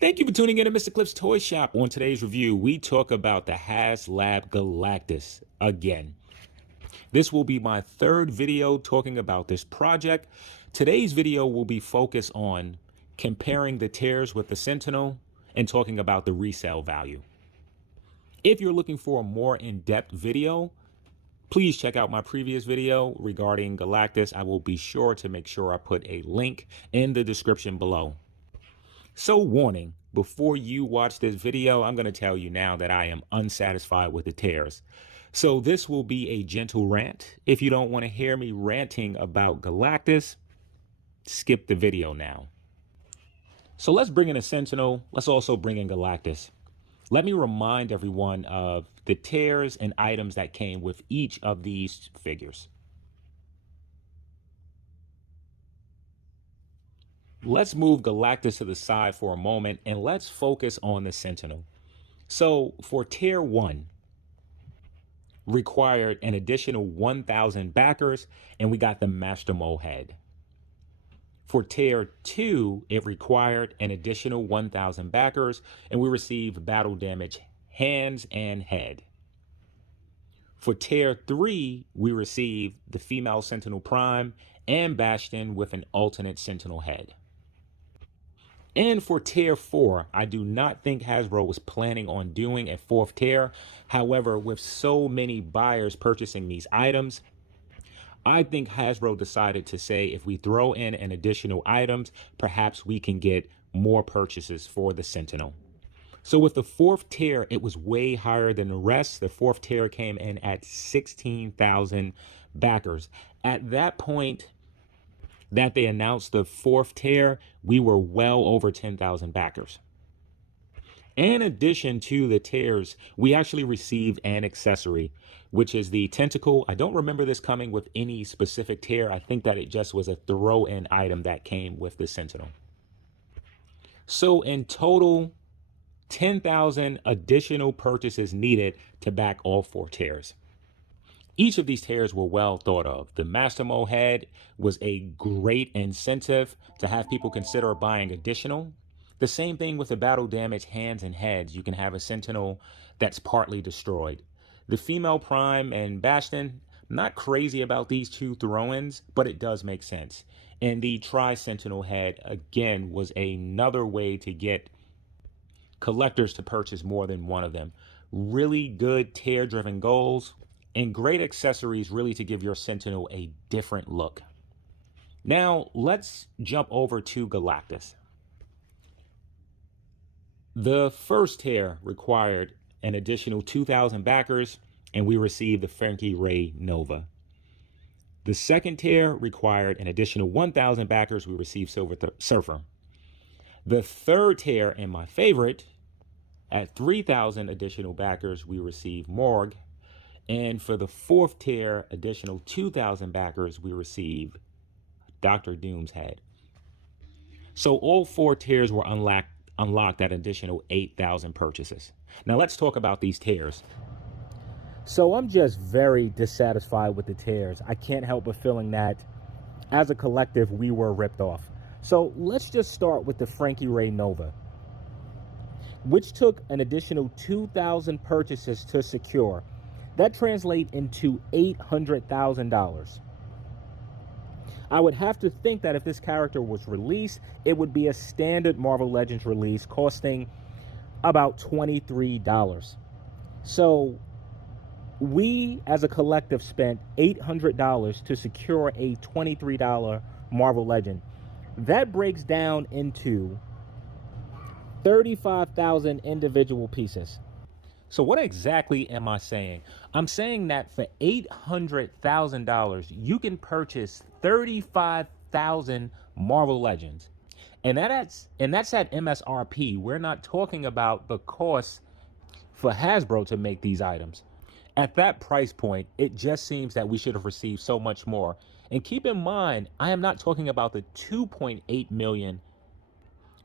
Thank you for tuning in to Mr. Cliff's Toy Shop. On today's review, we talk about the Haslab Galactus again. This will be my third video talking about this project. Today's video will be focused on comparing the tears with the Sentinel and talking about the resale value. If you're looking for a more in-depth video, please check out my previous video regarding Galactus. I will be sure to make sure I put a link in the description below. So warning, before you watch this video, I'm going to tell you now that I am unsatisfied with the tears. So this will be a gentle rant. If you don't want to hear me ranting about Galactus, skip the video now. So let's bring in a Sentinel. Let's also bring in Galactus. Let me remind everyone of the tears and items that came with each of these figures. Let's move Galactus to the side for a moment and let's focus on the Sentinel. So for tier 1, required an additional 1,000 backers and we got the Master Mold head. For tier 2, it required an additional 1,000 backers and we received battle damage hands and head. For tier 3, we received the female Sentinel Prime and Bastion with an alternate Sentinel head. And for tier 4, I do not think Hasbro was planning on doing a 4th tier. However, with so many buyers purchasing these items, I think Hasbro decided to say if we throw in an additional items, perhaps we can get more purchases for the Sentinel. So with the 4th tier, it was way higher than the rest. The 4th tier came in at 16,000 backers. At that point that they announced the 4th tier, we were well over 10,000 backers. In addition to the tiers, we actually received an accessory, which is the tentacle. I don't remember this coming with any specific tier. I think that it just was a throw-in item that came with the Sentinel. So in total, 10,000 additional purchases needed to back all 4 tiers. Each of these tiers were well thought of. The Master Mold head was a great incentive to have people consider buying additional. The same thing with the battle damage hands and heads. You can have a Sentinel that's partly destroyed. The female Prime and Bastion, not crazy about these 2 throw-ins, but it does make sense. And the Tri-Sentinel head, again, was another way to get collectors to purchase more than one of them. Really good tier-driven goals and great accessories really to give your Sentinel a different look. Now, let's jump over to Galactus. The 1st tier required an additional 2,000 backers, and we received the Frankie Ray Nova. The 2nd tier required an additional 1,000 backers. We received Silver Surfer. The 3rd tier, and my favorite, at 3,000 additional backers, we received Morg. And for the 4th tier, additional 2,000 backers, we received Dr. Doom's head. So all 4 tiers were unlocked at additional 8,000 purchases. Now let's talk about these tiers. So I'm just very dissatisfied with the tiers. I can't help but feeling that as a collective, we were ripped off. So let's just start with the Frankie Ray Nova, which took an additional 2,000 purchases to secure. That translates into $800,000. I would have to think that if this character was released, it would be a standard Marvel Legends release costing about $23. So we as a collective spent $800 to secure a $23 Marvel Legend. That breaks down into 35,000 individual pieces. So what exactly am I saying? I'm saying that for $800,000, you can purchase 35,000 Marvel Legends. And that's at MSRP. We're not talking about the cost for Hasbro to make these items. At that price point, it just seems that we should have received so much more. And keep in mind, I am not talking about the 2.8 million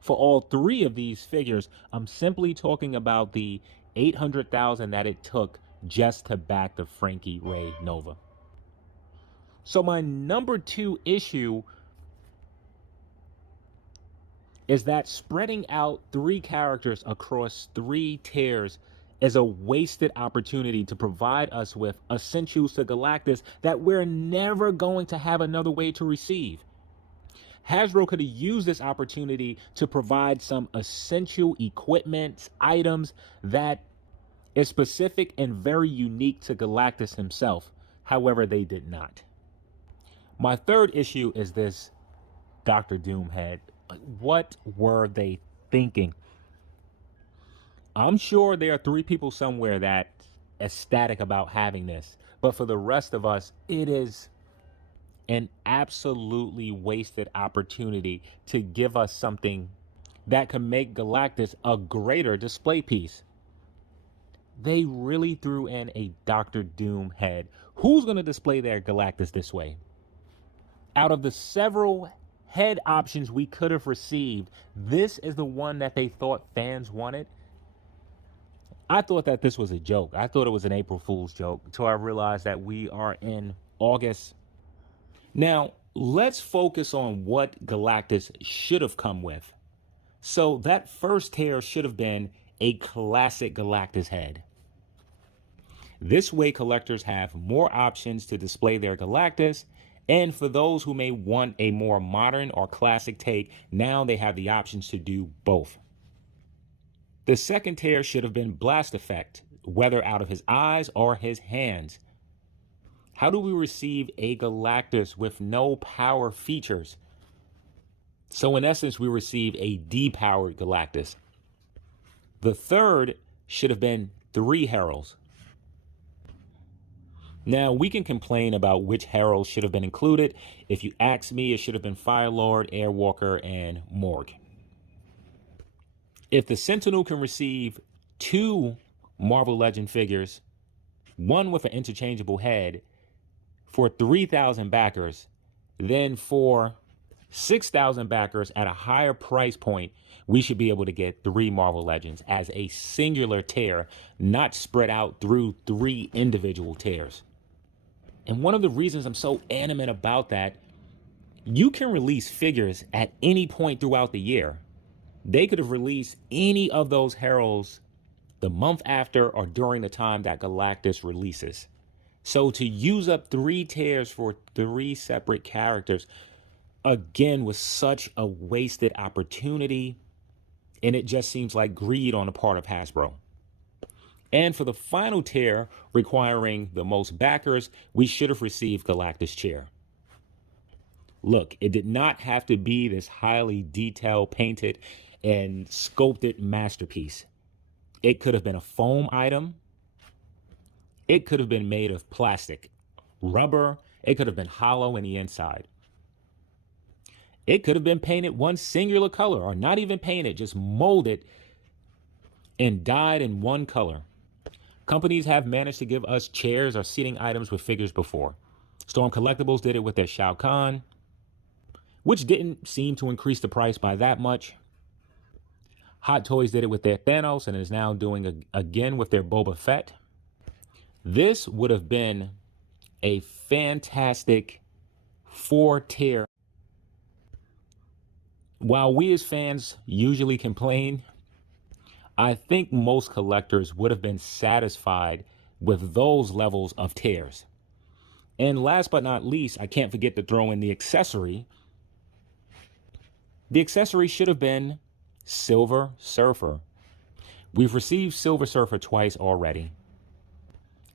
for all 3 of these figures. I'm simply talking about the 800,000 that it took just to back the Frankie Ray Nova. So my number 2 issue is that spreading out 3 characters across 3 tiers is a wasted opportunity to provide us with essentials to Galactus that we're never going to have another way to receive. Hasbro could have used this opportunity to provide some essential equipment, items that is specific and very unique to Galactus himself. However, they did not. My third issue is this Doctor Doom head. What were they thinking? I'm sure there are 3 people somewhere that ecstatic about having this, but for the rest of us, it is an absolutely wasted opportunity to give us something that can make Galactus a greater display piece. They really threw in a Doctor Doom head. Who's going to display their Galactus this way? Out of the several head options we could have received, this is the one that they thought fans wanted. I thought that this was a joke. I thought it was an April Fool's joke until I realized that we are in August. Now, let's focus on what Galactus should have come with. So that first tier should have been a classic Galactus head. This way, collectors have more options to display their Galactus, and for those who may want a more modern or classic take, now they have the options to do both. The second tier should have been blast effect, whether out of his eyes or his hands. How do we receive a Galactus with no power features? So in essence, we receive a depowered Galactus. The third should have been 3 heralds. Now, we can complain about which heralds should have been included. If you ask me, it should have been Firelord, Airwalker, and Morg. If the Sentinel can receive 2 Marvel Legend figures, one with an interchangeable head, for 3,000 backers, then for 6,000 backers at a higher price point, we should be able to get 3 Marvel Legends as a singular tier, not spread out through 3 individual tiers. And one of the reasons I'm so adamant about that, you can release figures at any point throughout the year. They could have released any of those heralds the month after or during the time that Galactus releases. So to use up 3 tiers for 3 separate characters, again, was such a wasted opportunity, and it just seems like greed on the part of Hasbro. And for the final tier, requiring the most backers, we should have received Galactus Chair. Look, it did not have to be this highly detailed, painted, and sculpted masterpiece. It could have been a foam item. It could have been made of plastic, rubber. It could have been hollow in the inside. It could have been painted one singular color, or not even painted, just molded and dyed in one color. Companies have managed to give us chairs or seating items with figures before. Storm Collectibles did it with their Shao Kahn, which didn't seem to increase the price by that much. Hot Toys did it with their Thanos and is now doing it again with their Boba Fett. This would have been a fantastic 4-tier. While we as fans usually complain, I think most collectors would have been satisfied with those levels of tiers. And last but not least, I can't forget to throw in the accessory. The accessory should have been Silver Surfer. We've received Silver Surfer twice already.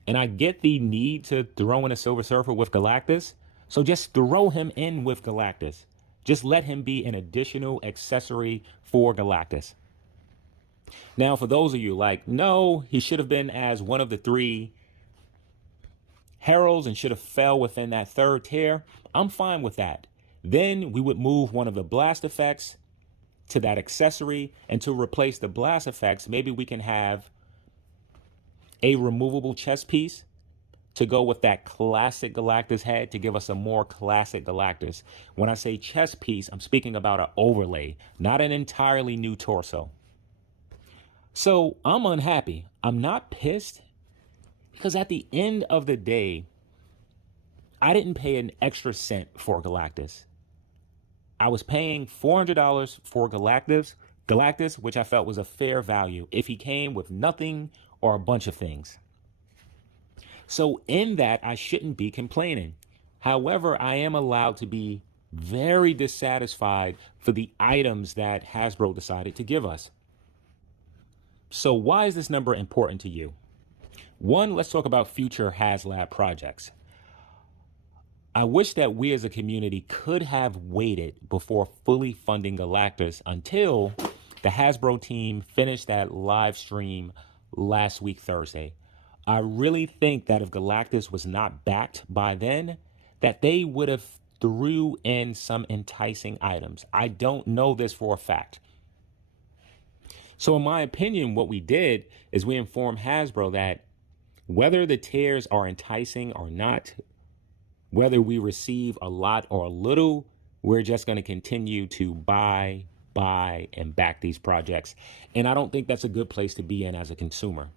And I get the need to throw in a Silver Surfer with Galactus, so just throw him in with Galactus. Just let him be an additional accessory for Galactus. Now, for those of you like, no, he should have been as one of the 3 heralds and should have fell within that 3rd tier, I'm fine with that. Then we would move one of the blast effects to that accessory, and to replace the blast effects, maybe we can have a removable chest piece to go with that classic Galactus head to give us a more classic Galactus. When I say chest piece, I'm speaking about an overlay, not an entirely new torso. So I'm unhappy. I'm not pissed, because at the end of the day, I didn't pay an extra cent for Galactus. I was paying $400 for Galactus, which I felt was a fair value if he came with nothing or a bunch of things. So in that, I shouldn't be complaining. However, I am allowed to be very dissatisfied for the items that Hasbro decided to give us. So why is this number important to you? One, let's talk about future Haslab projects. I wish that we as a community could have waited before fully funding Galactus until the Hasbro team finished that live stream last week, Thursday. I really think that if Galactus was not backed by then, that they would have threw in some enticing items. I don't know this for a fact. So in my opinion, what we did is we informed Hasbro that whether the tiers are enticing or not, whether we receive a lot or a little, we're just going to continue to buy, and back these projects. And I don't think that's a good place to be in as a consumer.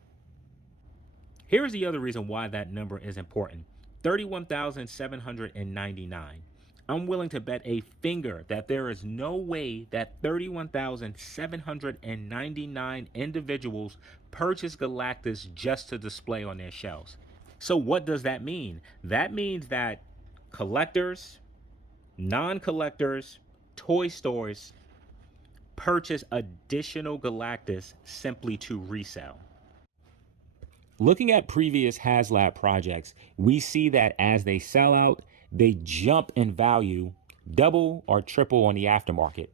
Here's the other reason why that number is important. 31,799. I'm willing to bet a finger that there is no way that 31,799 individuals purchase Galactus just to display on their shelves. So what does that mean? That means that collectors, non-collectors, toy stores purchase additional Galactus simply to resell. Looking at previous Haslab projects, we see that as they sell out, they jump in value, double or triple on the aftermarket.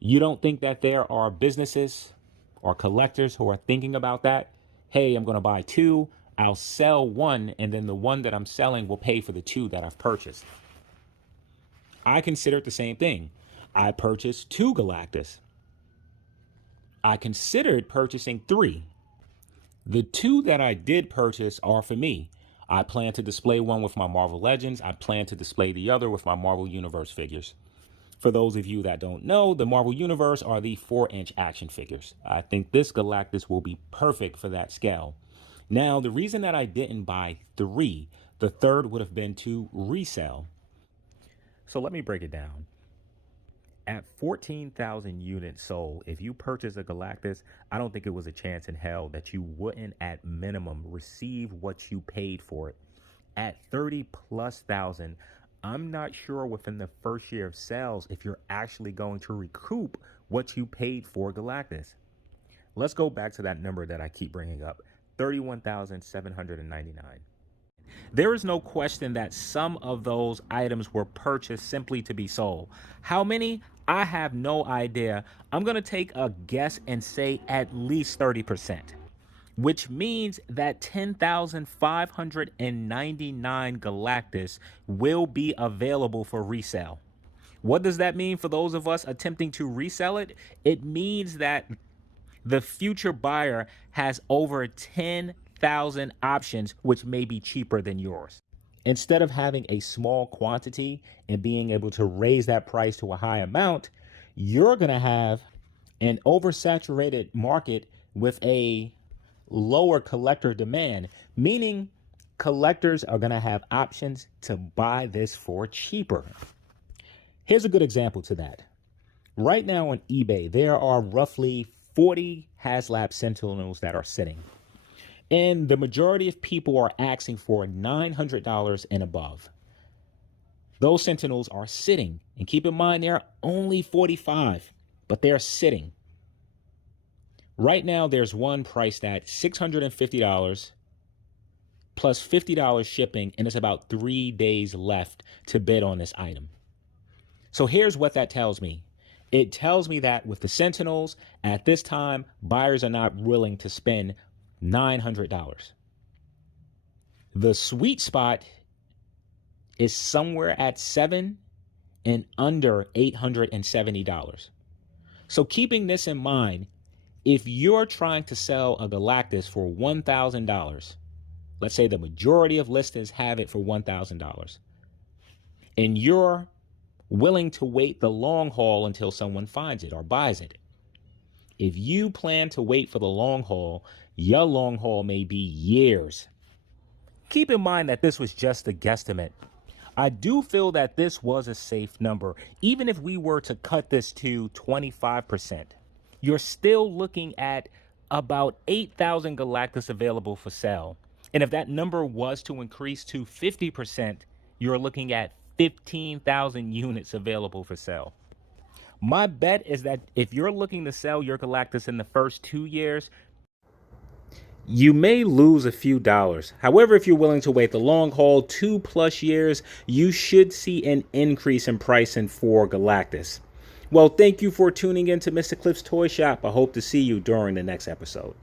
You don't think that there are businesses or collectors who are thinking about that? Hey, I'm going to buy two, I'll sell one, and then the one that I'm selling will pay for the two that I've purchased. I considered the same thing. I purchased two Galactus. I considered purchasing three. The two that I did purchase are for me. I plan to display one with my Marvel Legends. I plan to display the other with my Marvel Universe figures. For those of you that don't know, the Marvel Universe are the 4-inch action figures. I think this Galactus will be perfect for that scale. Now, the reason that I didn't buy three, the third would have been to resell. So let me break it down. At 14,000 units sold, if you purchase a Galactus, I don't think it was a chance in hell that you wouldn't at minimum receive what you paid for it. At 30,000+, I'm not sure within the first year of sales if you're actually going to recoup what you paid for Galactus. Let's go back to that number that I keep bringing up, 31,799. There is no question that some of those items were purchased simply to be sold. How many? I have no idea. I'm going to take a guess and say at least 30%, which means that 10,599 Galactus will be available for resale. What does that mean for those of us attempting to resell it? It means that the future buyer has over 10,000 options, which may be cheaper than yours. Instead of having a small quantity and being able to raise that price to a high amount, you're going to have an oversaturated market with a lower collector demand, meaning collectors are going to have options to buy this for cheaper. Here's a good example to that. Right now on eBay, there are roughly 40 Haslab Sentinels that are sitting. And the majority of people are asking for $900 and above. Those Sentinels are sitting. And keep in mind, they're only 45, but they're sitting. Right now, there's one priced at $650 plus $50 shipping, and it's about 3 days left to bid on this item. So here's what that tells me. It tells me that with the Sentinels, at this time, buyers are not willing to spend $900. The sweet spot is somewhere at $700 and under $870. So keeping this in mind, if you're trying to sell a Galactus for $1,000, let's say the majority of listings have it for $1,000, and you're willing to wait the long haul until someone finds it or buys it. If you plan to wait for the long haul, your long haul may be years. Keep in mind that this was just a guesstimate. I do feel that this was a safe number. Even if we were to cut this to 25%, you're still looking at about 8,000 Galactus available for sale. And if that number was to increase to 50%, you're looking at 15,000 units available for sale. My bet is that if you're looking to sell your Galactus in the first 2 years, you may lose a few dollars. However, if you're willing to wait the long haul, 2+ years, you should see an increase in pricing for Galactus. Well, thank you for tuning in to Mr. Cliff's Toy Shop. I hope to see you during the next episode.